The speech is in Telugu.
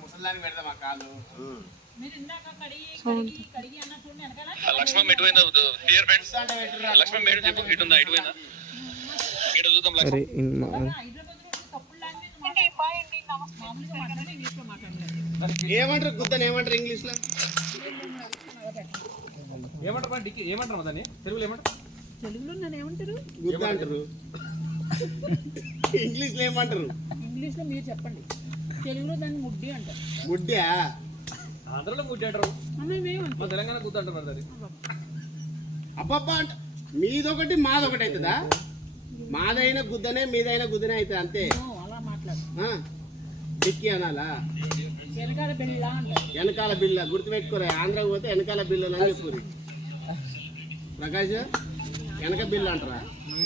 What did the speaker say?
ముసలాన్ని పెడదాం కాలు. లక్ష్మణ్ ఎటువైందా డియర్ ఫ్రెండ్స్? లక్ష్మణ్ మేడం చెప్పు, ఇటు ఉందా ఇటువైందా? ఇటు చూద్దాం లక్ష్మణ్. ఏమంటారు గుద్దని ఏమంటారు ఇంగ్లీష్ లో? ఏమంటారు డిక్కి ఏమంటారు దాన్ని తెలుగులో ఏమంటారు? తెలుగులో నన్ను ఏమంటారు? గుద్ద అంటారు. ఇంగ్లీష్ లో ఏమంటారు? ఇంగ్లీష్ లో మీరు చెప్పండి. తెలుగులో దాన్ని ముడ్డి అంటారు. ముడ్డా? ఆంధ్రలో ముడ్డి అంటారు, మా తెలంగాణ గుద్ద అంటారు. అది అబ్బబ్బా అంట. మీదొకటి మాదొకటి అవుతుందా? మాదైన గుద్దనే మీదైన గుద్దనే అవుతుంది అంతే. అలా మాట్లాడు. డిక్కి అనాలా? వెనకాల బిళ్ళ అంటారు. వెనకాల బిల్ల గుర్తుపెట్టుకోరా. ఆంధ్రాకి పోతే వెనకాల బిల్లు అని చెప్పుకోరు. ప్రకాష్ వెనక బిల్లు అంటారా?